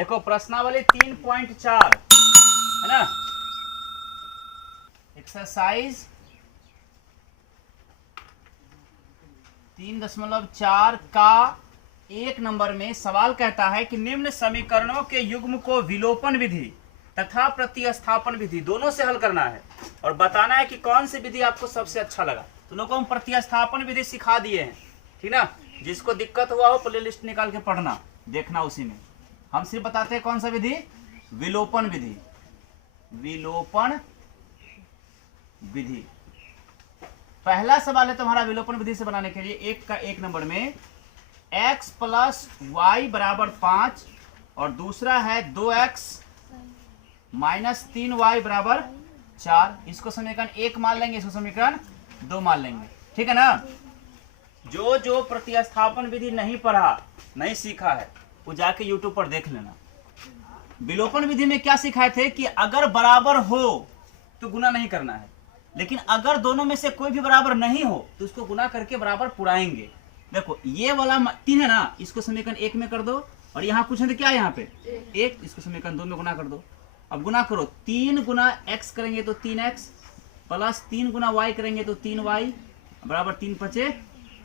देखो प्रश्नावली 3.4 है ना, एक्सरसाइज 3.4 का 1 नंबर में सवाल कहता है कि निम्न समीकरणों के युग्म को विलोपन विधि तथा प्रतिस्थापन विधि दोनों से हल करना है और बताना है कि कौन सी विधि आपको सबसे अच्छा लगा। तो लोगों को हम प्रतिस्थापन विधि सिखा दिए हैं, ठीक ना। जिसको दिक्कत हुआ हो प्ले लिस्ट निकाल के पढ़ना, देखना उसी में। हम सिर्फ बताते हैं कौन सा विधि, विलोपन विधि। विलोपन विधि पहला सवाल है तुम्हारा विलोपन विधि से बनाने के लिए 1 का 1 नंबर में x प्लस वाई बराबर 5 और दूसरा है 2x माइनस 3y बराबर 4। इसको समीकरण 1 मान लेंगे, इसको समीकरण 2 मान लेंगे, ठीक है ना। जो जो प्रतिस्थापन विधि नहीं पढ़ा, नहीं सीखा है, वो जाके YouTube पर देख लेना। विलोपन विधि में क्या सिखाए थे कि अगर बराबर हो तो गुना नहीं करना है, लेकिन अगर दोनों में से कोई भी बराबर नहीं हो तो उसको गुना करके बराबर पुराएंगे। देखो ये वाला 3 है ना, इसको समीकरण 1 में कर दो और यहाँ कुछ है तो क्या है यहाँ पे 1, इसको समीकरण 2 में गुना कर दो। अब गुना करो, 3 गुना x करेंगे तो 3x प्लस 3 गुना y करेंगे तो 3y बराबर 3 पचे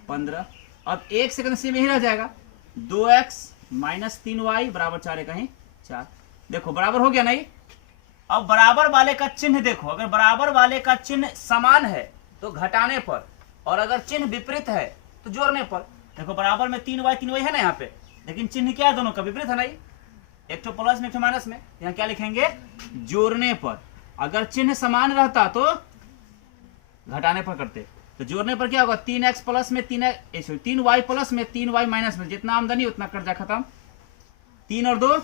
15। अब 1 सेकंड से में ही रह जाएगा, 2x माइनस 3y बराबर 4 कहीं 4। देखो बराबर हो गया नहीं। अब बराबर वाले का चिन्ह देखो, अगर बराबर वाले का चिन्ह समान है तो घटाने पर, और अगर चिन्ह विपरीत है तो जोड़ने पर। देखो बराबर में 3y है ना यहाँ पे, लेकिन चिन्ह क्या है दोनों का विपरीत है ना, एक तो प्लस में एक तो माइनस में। यहाँ क्या लिखेंगे, जोड़ने पर। अगर चिन्ह समान रहता तो घटाने पर करते, तो जोड़ने पर क्या होगा, 3x प्लस में 3y प्लस में 3y माइनस में, जितना आमदनी उतना कर्जा खत्म। 3 और 2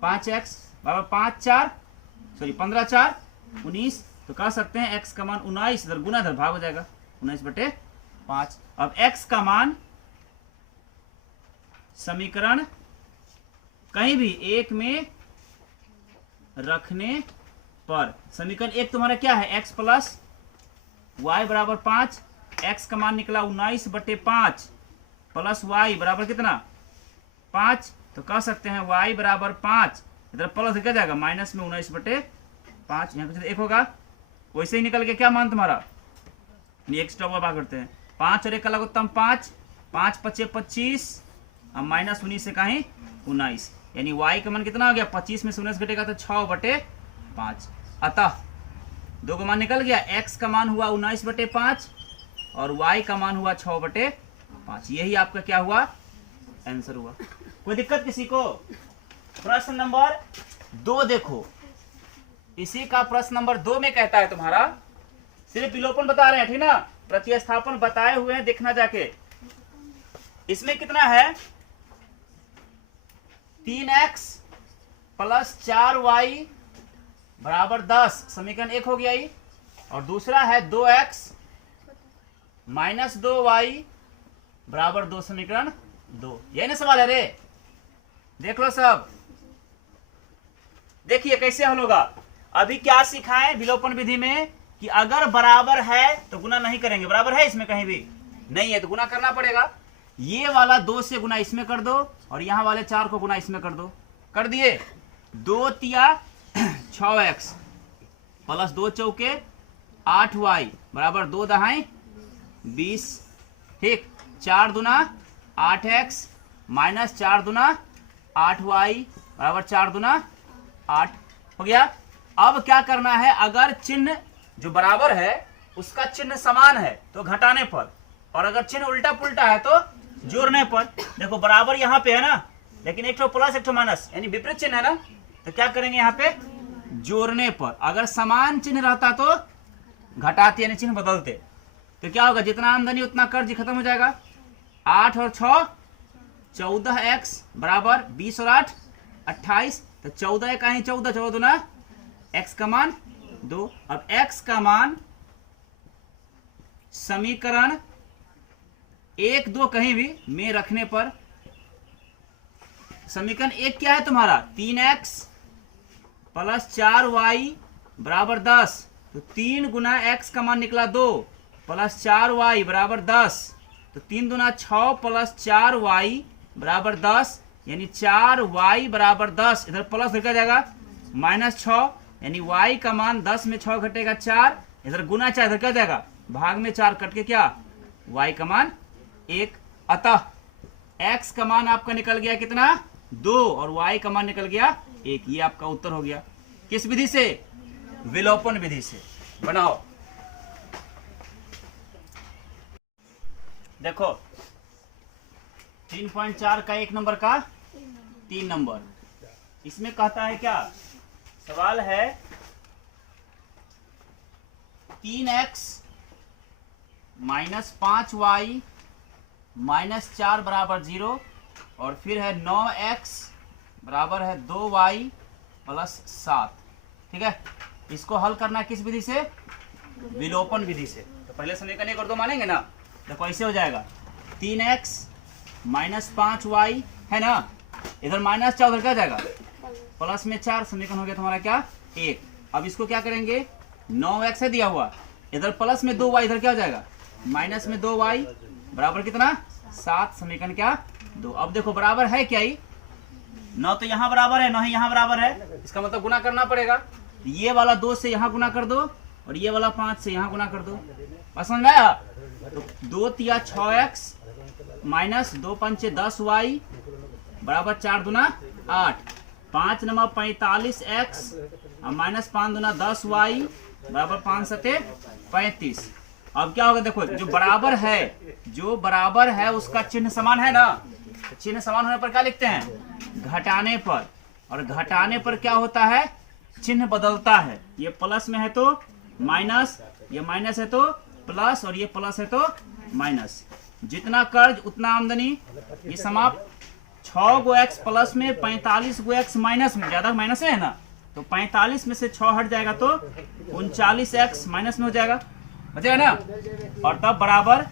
5x बराबर 15 4 19। तो कह सकते हैं x का मान 19, इधर गुना इधर भाग हो जाएगा, 19/5। अब x का मान समीकरण कहीं भी 1 में रखने पर, समीकरण 1 तुम्हारा क्या है, x प्लस y बराबर 5, x का मान निकला 19/5 प्लस y बराबर कितना 5। तो कह सकते हैं y बराबर 5, इधर प्लस क्या जाएगा माइनस में 19/5, यहाँ पे 1 होगा। वैसे ही निकल के क्या मान तुम्हारा, एक्स्ट्रा हुआ भाग करते हैं, 5 और 1 का लगोत्तम 5, 5 पचे 25, अब माइनस 19 से कहीं 19, यानी y का मान कितना हो गया, 25 में से 19 घटेगा तो 6/5। अतः 2 का मान निकल गया, x का मान हुआ 19/5 और y का मान हुआ 6/5। यही आपका क्या हुआ, आंसर हुआ। कोई दिक्कत किसी को। प्रश्न नंबर 2 देखो, इसी का प्रश्न नंबर 2 में कहता है तुम्हारा, सिर्फ विलोपन बता रहे हैं, ठीक ना, प्रतिस्थापन बताए हुए हैं, देखना जाके। इसमें कितना है, 3x प्लस 4y बराबर 10, समीकरण 1 हो गया ही। और दूसरा है 2x माइनस 2y बराबर 2, समीकरण 2। यही ना सवाल है रे, देख लो सब। देखिए कैसे हल होगा। अभी क्या सिखाएं विलोपन विधि में कि अगर बराबर है तो गुना नहीं करेंगे, बराबर है इसमें कहीं भी नहीं है तो गुना करना पड़ेगा। ये वाला 2 से गुना इसमें कर दो और यहाँ वाले 4 को गुना इसमें कर दो, कर दिए। 2 तिया 6x प्लस 2 चौके 8y बराबर 2 दहाई 20, ठीक। 4 दूना 8x माइनस 4 दूना 8y बराबर 4 दूना 8 हो गया। अब क्या करना है, अगर चिन्ह जो बराबर है उसका चिन्ह समान है तो घटाने पर, और अगर चिन्ह उल्टा पुल्टा है तो जोड़ने पर। देखो बराबर यहाँ पे है ना, लेकिन एक तो प्लस एक तो माइनस, यानी विपरीत चिन्ह है ना, तो क्या करेंगे यहाँ पे जोड़ने पर। अगर समान चिन्ह रहता तो घटाते, यानी चिन्ह बदलते, तो क्या होगा, जितना आमदनी उतना कर्ज खत्म हो जाएगा। 8 और 6 14x बराबर 20 और 8 28, तो 14 का ही 14, 14 दूना x का मान 2। अब x का मान समीकरण 1 2 कहीं भी में रखने पर, समीकरण 1 क्या है तुम्हारा, 3x प्लस 4y बराबर 10, तो 3 गुना x का मान निकला 2 प्लस 4y बराबर 10, तो 3 दूना 6 प्लस 4y बराबर 10, यानी 4y बराबर 10, इधर प्लस क्या जाएगा -6, यानी y का मान 10 में 6 घटेगा 4, इधर गुना 4, इधर क्या जाएगा भाग में 4 कट के क्या y का मान 1। अतः x का मान आपका निकल गया कितना 2 और y का मान निकल गया 1। ये आपका उत्तर हो गया। किस विधि से? विलोपन विधि से। बनाओ। देखो 3.4 का 1 नंबर का 3 नंबर, इसमें कहता है क्या, सवाल है 3x - 5y - 4 बराबर 0 और फिर है 9x बराबर है 2y + 7। ठीक है, इसको हल करना है किस विधि से? विलोपन विधि से। तो पहले समीकरण 1 और 2 मानेंगे ना, देखो ऐसे हो जाएगा 3x - 5y है ना, इधर -4 उधर क्या जाएगा प्लस में 4, समीकरण हो गया तुम्हारा क्या 1। अब इसको क्या करेंगे, 9x है दिया हुआ, इधर प्लस में 2y, इधर क्या हो जाएगा माइनस में 2y बराबर कितना 7, समीकरण क्या 2। अब देखो बराबर है क्या ही, न तो यहाँ बराबर है न ही यहाँ बराबर है, इसका मतलब गुना करना पड़ेगा। ये वाला 2 से यहाँ गुना कर दो और ये वाला 5 से यहाँ गुना कर दो। पसंद आया? तो 2 तिया 6x माइनस 2 पंचे 10y बराबर 4 दूना 8, 5 नमा 45x माइनस 5 दूना 10y बराबर 5 सते 35। अब क्या होगा, देखो जो बराबर है उसका चिन्ह समान है ना, तो चिन्ह समान होने पर क्या लिखते हैं घटाने पर, और घटाने पर क्या होता है चिन्ह बदलता है। ये प्लस में है तो माइनस, ये माइनस है तो प्लस और ये प्लस है तो माइनस। जितना कर्ज उतना आमदनी, ये समाप्त। 6 गो x प्लस में 45 गो x माइनस में, ज्यादा माइनस है ना, तो 45 में से 6 हट जाएगा तो 39x माइनस में हो जाएगा, बचेगा ना। और तब बराबर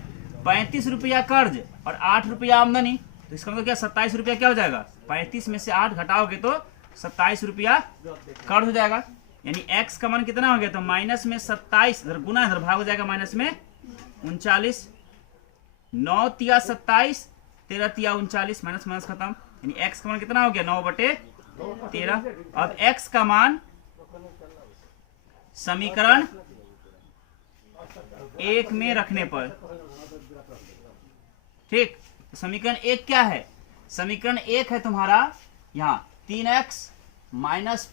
35 रुपया कर्ज और 8 रुपया आमदनी, तो इसका मतलब क्या 27 रुपया क्या हो जाएगा, 35 में से 8 घटाओगे तो 27 रुपया कर्ज हो जाएगा। यानी x का मान कितना हो गया, तो माइनस में 27, इधर गुना इधर भाग हो जाएगा माइनस में 39, 9 तिया 27, 13 तिया 39, माइनस माइनस खत्म। यानी x का मान कितना हो गया 9/13। अब x का मान समीकरण 1 में रखने पर, ठीक, तो समीकरण 1 क्या है, समीकरण 1 है तुम्हारा यहाँ 3x -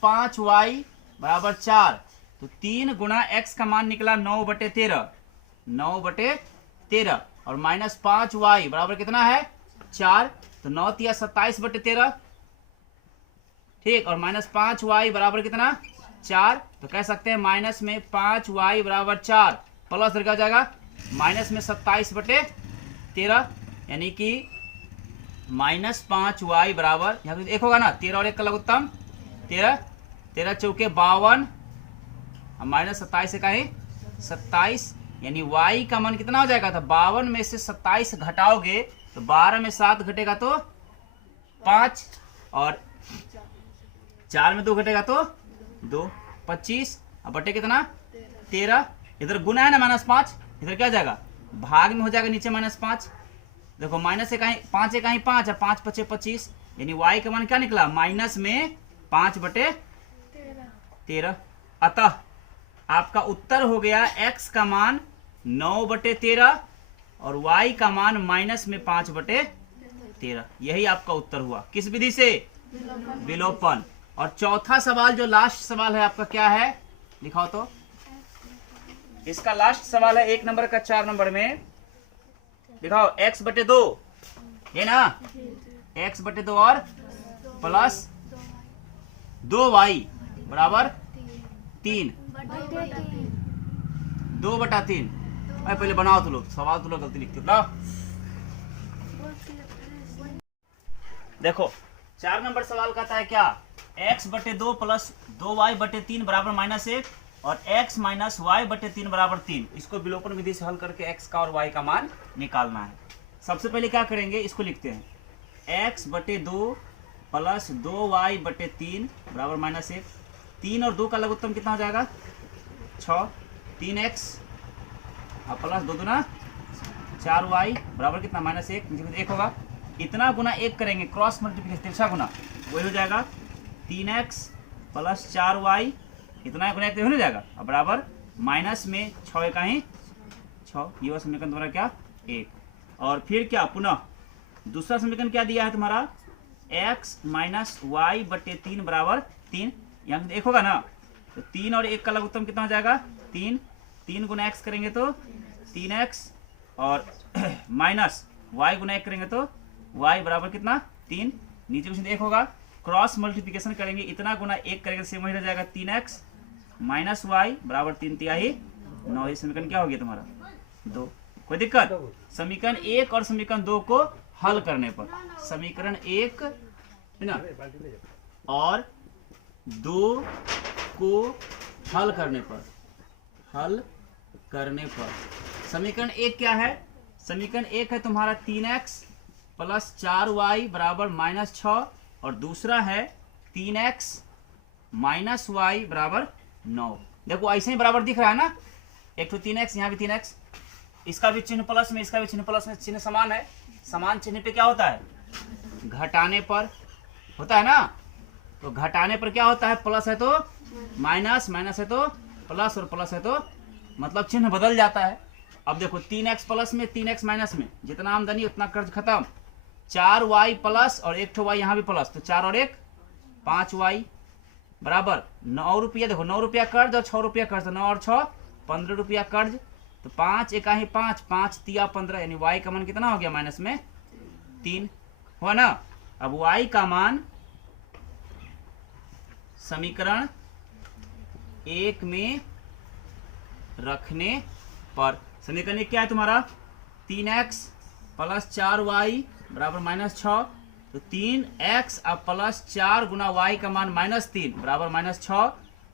5y बराबर 4, तो 3 गुना x का मान निकला 9/13, 9/13 और माइनस 5y बराबर कितना है 4, तो 9 तिया 27/13, ठीक, और माइनस 5y बराबर कितना 4, तो कह सकते हैं माइनस में 5y बराबर 4 प्लस क्या जाएगा माइनस में 27/13, यानी कि -5y बराबर यहाँ पे 1 होगा ना, 13 और 1 का लघुत्तम 13, 13 चौके 52 माइनस 27 से कहीं 27, यानी y का मान कितना हो जाएगा था 52 में से 27 घटाओगे तो 12 में 7 घटेगा तो 5 और 4 में 2 घटेगा तो 2, 25 अब बटे कितना 13, इधर गुना है ना -5, इधर क्या जाएगा भाग में हो जाएगा नीचे -5। देखो माइनस से कहीं 5 है कहीं 5 और 5 × 25, यानी y का मान क्या निकला माइनस में 5/13। अतः आपका उत्तर हो गया x का मान 9/13 और y का मान माइनस में 5/13। यही आपका उत्तर हुआ। किस विधि से? विलोपन। और चौथा सवाल जो लास्ट सवाल है आपका क्या है, लिखाओ तो। इसका लास्ट सवाल है 1 नंबर का 4 नंबर में, दिखाओ x/2, ये ना x/2 और प्लस 2y बराबर 3, 2/3। पहले बनाओ तो लोग, सवाल तो लोग गलती लिखते हो। देखो 4 नंबर सवाल कहता है क्या, x/2 प्लस 2y/3 बराबर -1 और x - y/3 बराबर 3। इसको विलोपन विधि से हल करके x का और y का मान निकालना है। सबसे पहले क्या करेंगे, इसको लिखते हैं x/2 प्लस 2y/3 बराबर -1, 3 और 2 का लघुत्तम कितना हो जाएगा 6, 3x और प्लस 2 दूना 4y बराबर कितना -1, 1 होगा। इतना गुना 1 करेंगे, क्रॉस मल्टीप्लिकेशन तिरछा गुना, वही हो जाएगा 3x प्लस 4y, इतना गुना 1 हो जाएगा, अब बराबर माइनस में 6 का ही 6, ये हुआ समीकरण तुम्हारा क्या 1। और फिर क्या पुनः दूसरा समीकरण क्या दिया है तुम्हारा, x माइनस वाई बटे 3 बराबर 3, यहाँ एक होगा ना, तो 3 और 1 का लघुत्तम कितना हो जाएगा 3, 3 गुना x करेंगे तो 3x और माइनस y गुना 1 करेंगे तो y बराबर कितना 3, नीचे कुछ 1 होगा, क्रॉस मल्टीप्लिकेशन करेंगे, इतना गुना 1 करेंगे सेम वही रह जाएगा 3x माइनस वाई बराबर 3 तिहाई 9। समीकरण क्या हो गया तुम्हारा 2। कोई दिक्कत, समीकरण 1 और समीकरण 2 को हल करने पर, समीकरण 1 है ना और 2 को हल करने पर, समीकरण 1 क्या है, समीकरण 1 है तुम्हारा 3x प्लस 4y बराबर माइनस 6 और दूसरा है 3x माइनस वाई बराबर 9। देखो ऐसे ही बराबर दिख रहा है ना, एक तो 3x, यहाँ भी 3x, इसका भी चिन्ह प्लस में, इसका भी चिन्ह प्लस में, चिन्ह समान है, समान चिन्ह पे क्या होता है घटाने पर होता है ना, तो घटाने पर क्या होता है, प्लस है तो माइनस, माइनस है तो प्लस और प्लस है तो मतलब चिन्ह बदल जाता है। अब देखो 3x प्लस में 3x माइनस में, जितना आमदनी उतना कर्ज खत्म, 4y प्लस और 1 y यहाँ भी प्लस, तो 4 और 1 5y बराबर 9 रुपया। देखो 9 रुपया कर्ज और 6 रुपया कर्ज, तो 9 और 6 15 रुपया कर्ज, तो 5 एका ही 5, 5 तिया 15, यानी y का मान कितना हो गया माइनस में 3 हुआ ना। अब y का मान समीकरण 1 में रखने पर, समीकरण 1 क्या है तुम्हारा 3x प्लस 4y बराबर माइनस 6, तो 3x अब प्लस 4 गुना y का मान माइनस 3 बराबर माइनस 6,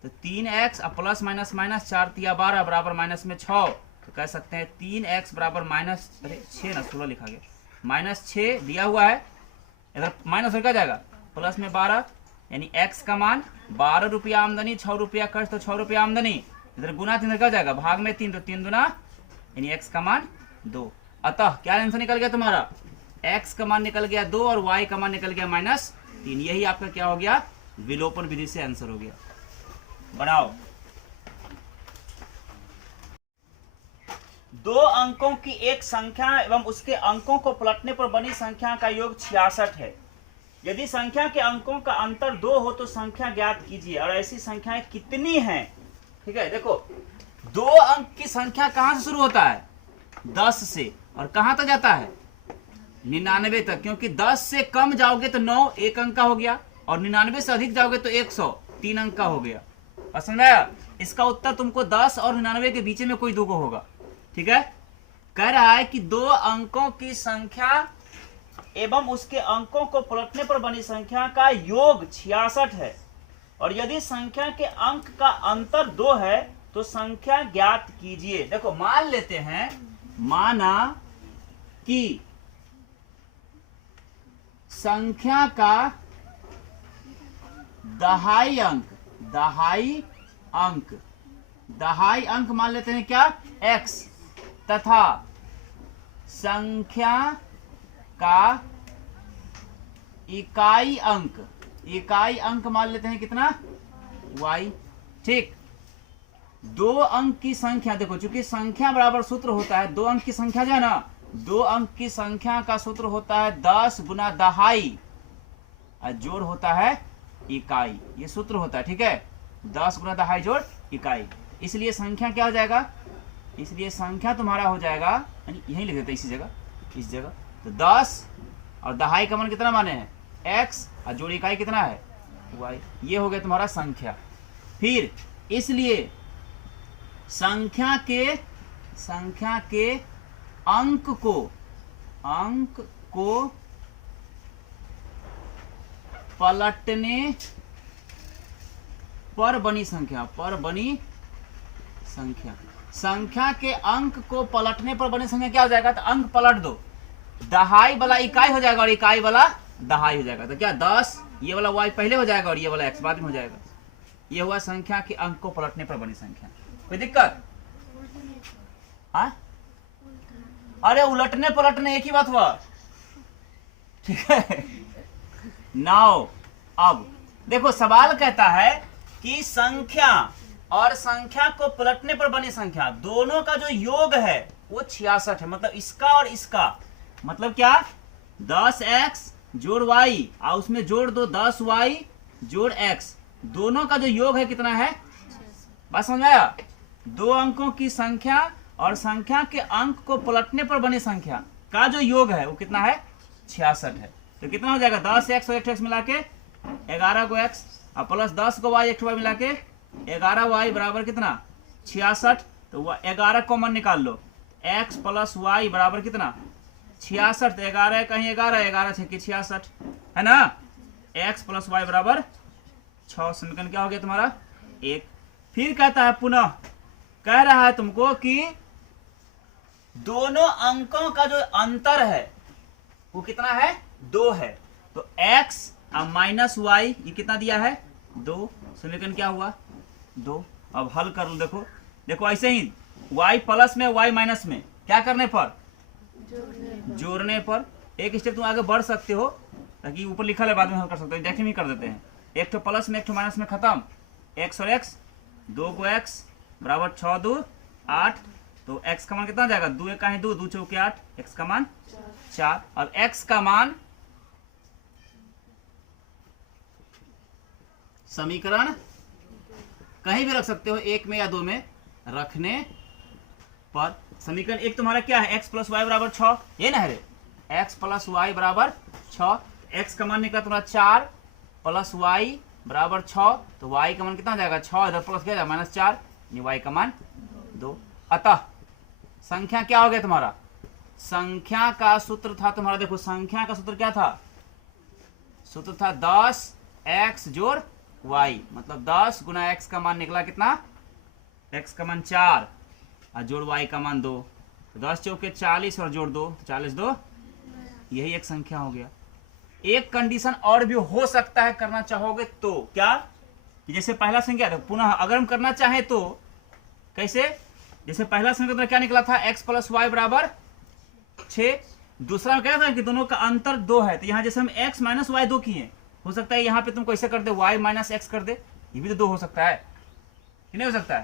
तो 3x अब प्लस माइनस माइनस 4 तिया 12 बराबर माइनस में 6, तो कह सकते हैं 3x बराबर माइनस 6 ना 16 लिखा गया, माइनस 6 दिया हुआ है, इधर माइनस क्या जाएगा प्लस में 12, यानी x का मान 12 रुपया आमदनी, 6 रुपया खर्च, तो 6 रुपया आमदनी, इधर गुना 3 क्या जाएगा भाग में 3, तो 3 दुना यानी x का मान 2। अतः क्या आंसर निकल गया तुम्हारा, x का मान निकल गया 2 और y का मान निकल गया माइनस 3। यही आपका क्या हो गया विलोपन विधि से आंसर हो गया। बनाओ, 2 अंकों की एक संख्या एवं उसके अंकों को पलटने पर बनी संख्या का योग 66 है। यदि संख्या के अंकों का अंतर 2 हो तो संख्या ज्ञात कीजिए, और ऐसी संख्याएं कितनी हैं। ठीक है, देखो 2 अंक की संख्या कहां से शुरू होता है 10 से, और कहां तक जाता है 99 तक, क्योंकि 10 से कम जाओगे तो 9 1 अंक का हो गया, और 99 से अधिक जाओगे तो 100 3 अंक का हो गया। समझ आया, इसका उत्तर तुमको 10 और 99 के बीच में कोई 2 को होगा। ठीक है, कह रहा है कि 2 अंकों की संख्या एवं उसके अंकों को पलटने पर बनी संख्या का योग 66 है, और यदि संख्या के अंक का अंतर 2 है तो संख्या ज्ञात कीजिए। देखो मान लेते हैं, माना कि संख्या का दहाई अंक मान लेते हैं क्या x, तथा संख्या का इकाई अंक मान लेते हैं कितना y। ठीक, 2 अंक की संख्या, देखो चूंकि संख्या बराबर सूत्र होता है 2 अंक की संख्या जो है ना, 2 अंक की संख्या का सूत्र होता है 10 गुना दहाई और जोड़ होता है इकाई, ये सूत्र होता है। ठीक है, 10 गुना दहाई जोड़ इकाई, इसलिए संख्या क्या हो जाएगा, इसलिए संख्या तुम्हारा हो जाएगा, यही लिख देते इसी जगह, इस जगह, तो 10 और दहाई का मान कितना माने हैं x और जोड़ इकाई कितना है y, ये हो गया तुम्हारा संख्या। फिर इसलिए संख्या के अंक को पलटने पर बनी संख्या के अंक को पलटने पर बनी संख्या क्या हो जाएगा, तो अंक पलट दो, दहाई वाला इकाई हो जाएगा और इकाई वाला दहाई हो जाएगा, तो क्या 10 ये वाला y पहले हो जाएगा और ये वाला x बाद में हो जाएगा। ये हुआ संख्या के अंक को पलटने पर बनी संख्या। कोई दिक्कत? हाँ, अरे उलटने पलटने एक ही बात हुआ, ठीक है। नाउ अब देखो सवाल कहता है कि संख्या और संख्या को पलटने पर बनी संख्या दोनों का जो योग है वो 66 है। मतलब इसका और इसका मतलब क्या, 10x जोड़ y और उसमें जोड़ दो 10y जोड़ x, दोनों का जो योग है कितना है, बात समझ आया। दो अंकों की संख्या और संख्या के अंक को पलटने पर बनी संख्या का जो योग है वो कितना है, 66 है। तो कितना हो जाएगा, 10x और 1x मिला के 11 को x और प्लस 10 को y 1 y मिला के 11y बराबर कितना 66। तो 11 कॉमन निकाल लो, x प्लस y बराबर कितना 66। 11 कहीं 11, 11 6 66 है ना। x प्लस y बराबर 6। समीकरण क्या हो गया तुम्हारा 1। फिर कहता है पुनः कह रहा है तुमको कि दोनों अंकों का जो अंतर है वो कितना है, 2 है। तो x और माइनस y ये कितना दिया है 2। समीकरण क्या हुआ 2। अब हल कर लो। देखो देखो ऐसे ही y प्लस में y माइनस में क्या करने पर, जोड़ने पर। एक स्टेप तुम आगे बढ़ सकते हो ताकि ऊपर लिखा है बाद में हल कर सकते हो। देखें भी कर देते हैं, एक तो प्लस में एक तो माइनस में खत्म, x और x 2 को x बराबर 6 2 8। तो x का मान कितना जाएगा, 2 1 कहीं 2 2 चौके 8, x का मान 4। अब x का मान समीकरण कहीं भी रख सकते हो, 1 में या 2 में रखने पर। समीकरण एक तुम्हारा क्या है, x प्लस वाई बराबर 6, ये ना है, x प्लस वाई बराबर 6। x का मान निकला तुम्हारा 4 प्लस वाई बराबर 6। तो y का मान कितना जाएगा 6, इधर प्लस क्या जाएगा -4, y का मान 2। अतः संख्या क्या हो गया तुम्हारा, संख्या का सूत्र था तुम्हारा, देखो संख्या का सूत्र क्या था, सूत्र था 10x जोड़ y, मतलब 10 गुना x का मान निकला कितना, x का मान 4 और जोड़ y का मान 2। तो 10 चौके 40 और जोड़ 2 40 2, यही एक संख्या हो गया। एक कंडीशन और भी हो सकता है करना चाहोगे तो, क्या कि जैसे पहला संख्या था, पुनः अगर हम करना चाहें तो कैसे, जैसे पहला संख्या क्या निकला था x प्लस वाई बराबर 6। दूसरा क्या था कि दोनों का अंतर 2 है, तो यहाँ जैसे हम x माइनस वाई 2 किए, हो सकता है यहाँ पे तुम कैसे कर दे y माइनस एक्स कर दे, ये भी तो 2 हो सकता है कि नहीं हो सकता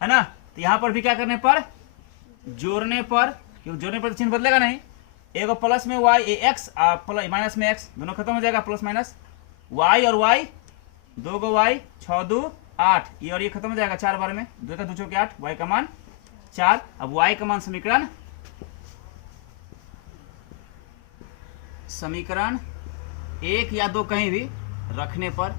है ना। तो यहाँ पर भी क्या करने पर, जोड़ने पर, क्योंकि जोड़ने पर तो चिन्ह बदलेगा नहीं, एक प्लस में y x प्लस माइनस में x दोनों खत्म हो जाएगा, प्लस माइनस y और y 2 को y 6 2 8, ये और ये खत्म हो जाएगा 4 बार में, 2 का 2 चौके 8, y का मान 4। अब y का मान समीकरण 1 या 2 कहीं भी रखने पर।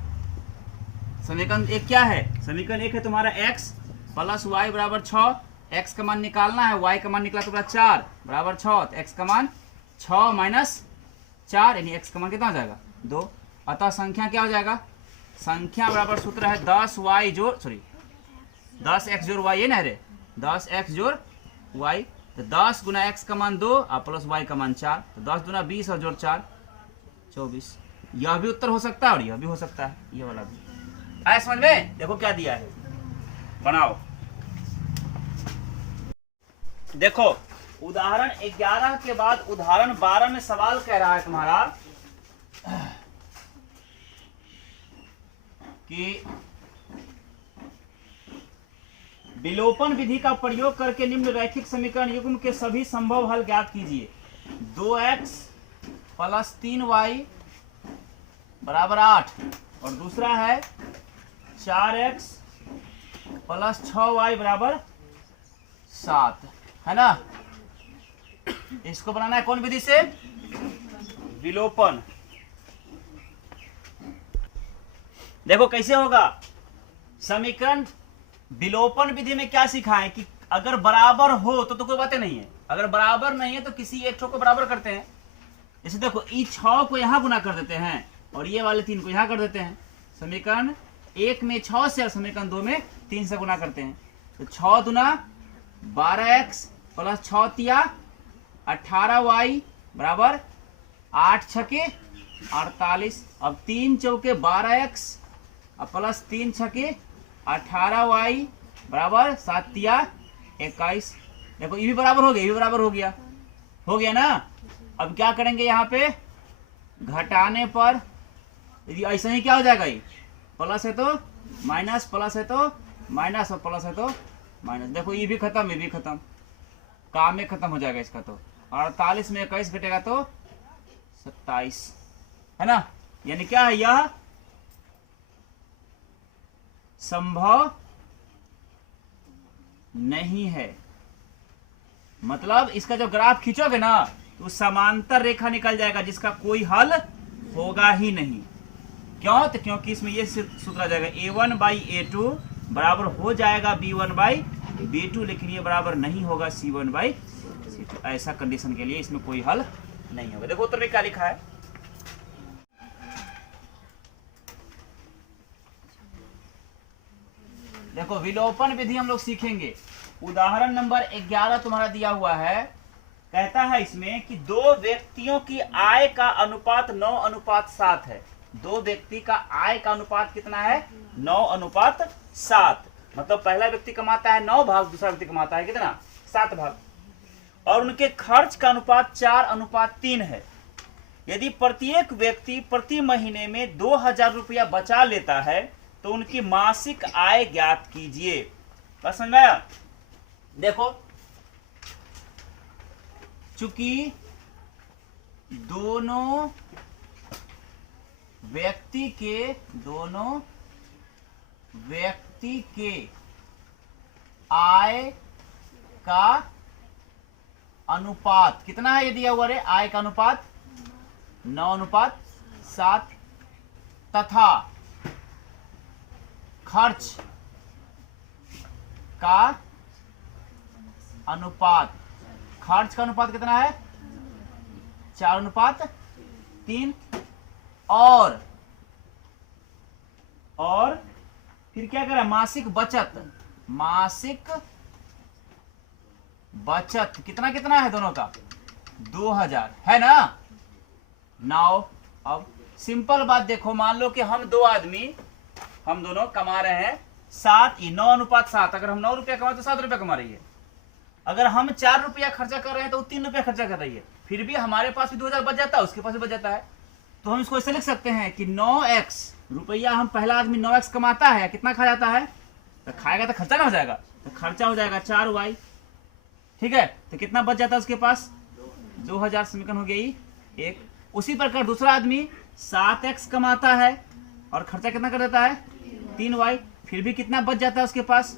समीकरण 1 क्या है, समीकरण 1 है तुम्हारा x प्लस वाई बराबर 6, x का मान निकालना है, y का मान निकला तुम्हारा 4 बराबर 6, तो x का मान 6 माइनस 4 यानी x का मान कितना हो जाएगा 2। अतः संख्या क्या हो जाएगा, संख्या बराबर सूत्र है 10y जोड़ 10x जोड़ y, ये ना रे 10x जोड़ y। तो 10 गुना x का मान 2 और प्लस y का मान 4, तो 10 गुना 20 और जोड़ 4 24। यह भी उत्तर हो सकता है और यह भी हो सकता है, ये वाला भी आया समझ में। देखो क्या दिया है, बनाओ। देखो उदाहरण 11 के बाद उदाहरण 12 में सवाल कह रहा है तुम्हारा कि विलोपन विधि का प्रयोग करके निम्न रैखिक समीकरण युग्म के सभी संभव हल ज्ञात कीजिए। 2x प्लस 3y बराबर 8 और दूसरा है 4x प्लस 6y बराबर 7, है ना। इसको बनाना है कौन विधि से, विलोपन। देखो कैसे होगा समीकरण, विलोपन विधि में क्या सिखाएं कि अगर बराबर हो तो कोई बातें नहीं है, अगर बराबर नहीं है तो किसी एक को बराबर करते हैं। जैसे देखो ई 6 को यहां गुना कर देते हैं और ये वाले 3 को यहां कर देते हैं। समीकरण 1 में 6 से और समीकरण 2 में 3 से गुना करते हैं। तो 6 दुना 12x प्लस 6 तिया 18y बराबर 8 छके 48। अब 3 चौके 12x और प्लस 3 छके 18y बराबर 7 तिया 21। देखो ये भी बराबर हो गया, ये भी बराबर हो गया ना। अब क्या करेंगे यहाँ पे घटाने पर यदि ऐसा ही क्या हो जाएगा, ये प्लस है तो माइनस, प्लस है तो माइनस, और प्लस है तो माइनस। देखो ये भी खत्म, ये भी खत्म, काम में खत्म हो जाएगा इसका। तो 48 में 21 घटेगा तो 27, है ना। यानी क्या है, यह संभव नहीं है। मतलब इसका जो ग्राफ खींचोगे ना तो समांतर रेखा निकल जाएगा जिसका कोई हल होगा ही नहीं। क्यों? तो क्योंकि इसमें ये सूत्र आ जाएगा a1/a2 बराबर हो जाएगा b1/b2, लेकिन ये बराबर नहीं होगा c1/c2। ऐसा कंडीशन के लिए इसमें कोई हल नहीं होगा। देखो उत्तर में क्या लिखा है, देखो विलोपन विधि हम लोग सीखेंगे। उदाहरण नंबर 11 तुम्हारा दिया हुआ है। कहता है इसमें कि दो व्यक्तियों की आय का अनुपात 9:7 है। दो व्यक्ति का आय का अनुपात कितना है, 9:7। मतलब पहला व्यक्ति कमाता है 9 भाग, दूसरा व्यक्ति कमाता है कितना, 7 भाग। और उनके खर्च का अनुपात 4:3 है। यदि प्रत्येक व्यक्ति प्रति महीने में 2000 रुपया बचा लेता है तो उनकी मासिक आय ज्ञात कीजिए। बस समझ में आया? देखो चूंकि दोनों व्यक्ति के आय का अनुपात कितना है, ये दिया हुआ है आय का अनुपात 9:7 तथा खर्च का अनुपात, खर्च का अनुपात कितना है, 4:3। और फिर क्या करें, मासिक बचत कितना कितना है दोनों का, 2000 है ना। नाउ अब सिंपल बात देखो, मान लो कि हम दोनों कमा रहे हैं 9:7। अगर हम 9 रुपया कमा तो 7 रुपया कमा रही है। अगर हम 4 रुपया खर्चा कर रहे हैं तो 3 रुपया खर्चा कर रही है। फिर भी हमारे पास भी 2000 बच जाता है, उसके पास भी बच जाता है। तो हम इसको ऐसे लिख सकते हैं कि 9x रुपया, हम पहला आदमी 9x कमाता है, कितना खा जाता है, तो खाएगा तो खर्चा ना हो जाएगा, तो खर्चा हो जाएगा 4y। ठीक है, तो कितना बच जाता है उसके पास, 2000। समीकरण हो गई एक। उसी प्रकार दूसरा आदमी 7x कमाता है और खर्चा कितना कर देता है, 3y। फिर भी कितना बच जाता है उसके पास,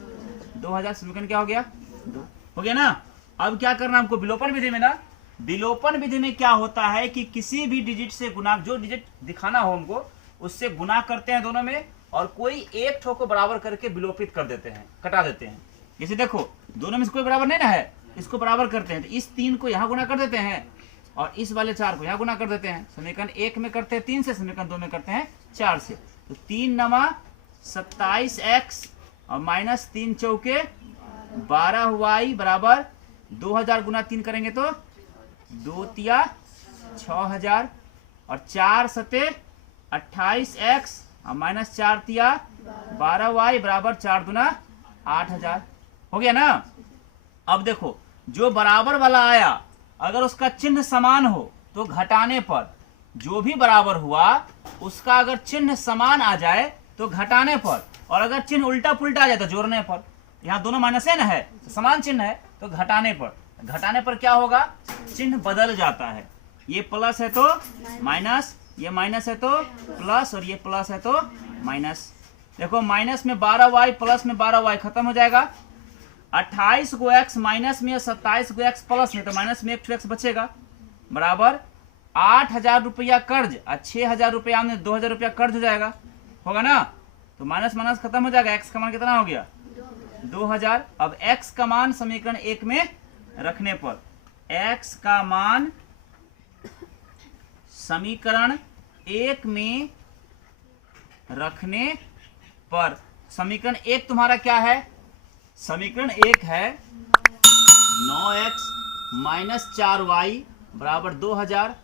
2000। समीकरण क्या हो गया, 2 हो गया ना। अब क्या करना हमको, विलोपन विधि में ना, विलोपन विधि में क्या होता है कि किसी भी डिजिट से गुना, जो डिजिट दिखाना हो हमको उससे गुना करते हैं दोनों में, और कोई एक ठो को बराबर करके विलोपित कर देते हैं, कटा देते हैं। जैसे देखो दोनों में से कोई बराबर नहीं ना है, इसको बराबर करते हैं तो इस 3 को यहाँ गुना कर देते हैं और इस वाले 4 को यहाँ गुना कर देते हैं। समीकरण 1 में करते हैं 3 से, समीकरण 2 में करते हैं 4 से। तो 3 9 27x और -3 चौके 12y बराबर 2000 गुना 3 करेंगे तो 2 तिया 6000 और 4 सते 28x और -4 तिया 12y बराबर 4 दूना 8000। हो गया ना। अब देखो जो बराबर वाला आया, अगर उसका चिन्ह समान हो तो घटाने पर, जो भी बराबर हुआ उसका अगर चिन्ह समान आ जाए तो घटाने पर, और अगर चिन्ह उल्टा पुल्टा आ जाए तो जोड़ने पर। यहाँ दोनों माइनस है ना, है समान चिन्ह है, तो घटाने पर क्या होगा, चिन्ह बदल जाता है। ये प्लस है तो माइनस, ये माइनस है तो प्लस, और ये प्लस है तो माइनस। देखो माइनस में 12y प्लस में 12y खत्म हो जाएगा। 28 को x माइनस में, 27 को x प्लस में, तो माइनस में 1 x बचेगा बराबर 8000 रुपया कर्ज और 6000 रुपया आमदनी, 2000 रुपया कर्ज हो जाएगा, होगा ना। तो माइनस माइनस खत्म हो जाएगा, x का मान कितना हो गया, 2000। अब x का मान समीकरण 1 में रखने पर, x का मान समीकरण 1 में रखने पर, समीकरण 1 तुम्हारा क्या है, समीकरण 1 है 9x माइनस 4y बराबर 2000।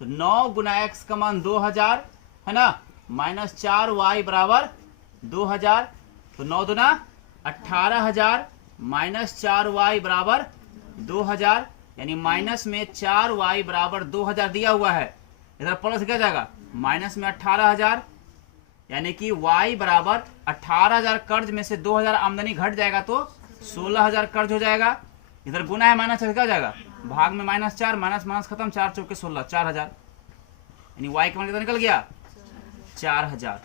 तो 9 गुना x का मान 2000 है ना, माइनस 4y बराबर 2000। तो 9 दुना 18000 माइनस 4y बराबर 2000, यानी माइनस में 4y बराबर 2000 दिया हुआ है। इधर प्लस क्या जाएगा, माइनस में 18,000, यानी कि y बराबर 18,000 कर्ज में से 2,000 आमदनी घट जाएगा तो 16,000 कर्ज हो जाएगा। इधर गुना है माइनस क्या हो जाएगा, भाग में -4, माइनस माइनस खत्म, 4 चौके 16, 4,000, यानी y का मान कितना निकल गया, 4,000।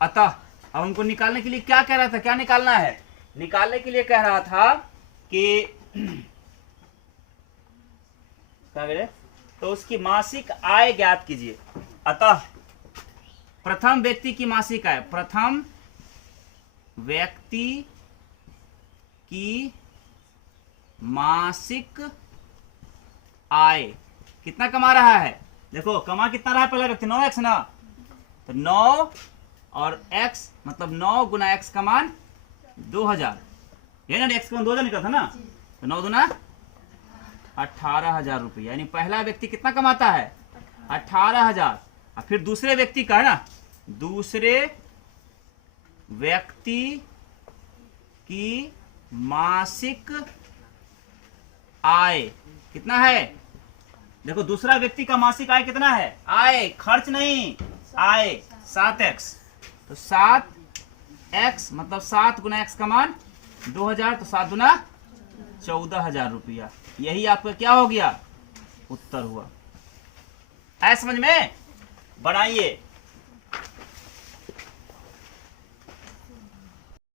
अतः अब हमको निकालने के लिए क्या कह रहा था, क्या निकालना है, निकालने के लिए कह रहा था कि क्या करें, तो उसकी मासिक आय ज्ञात कीजिए। अतः प्रथम व्यक्ति की मासिक आय, प्रथम व्यक्ति की मासिक आय कितना कमा रहा है, देखो कमा कितना रहा है पहला व्यक्ति, 9x ना, तो 9 और x मतलब 9 गुना x का मान 2,000, ये ना x का मान 2,000 निकला था ना, तो 9 गुना 18,000 रुपये, यानी पहला व्यक्ति कितना कमाता है, 18,000। और फिर दूसरे व्यक्ति का है ना, दूसरे व्यक्ति की मासिक आय कितना है, देखो दूसरा व्यक्ति का मासिक आय कितना है, आय खर्च नहीं, आय 7x, तो 7x मतलब 7 गुना x का मान 2,000, तो 7 गुना 14,000 रुपया, यही आपका क्या हो गया, उत्तर हुआ। है समझ में, बनाइए।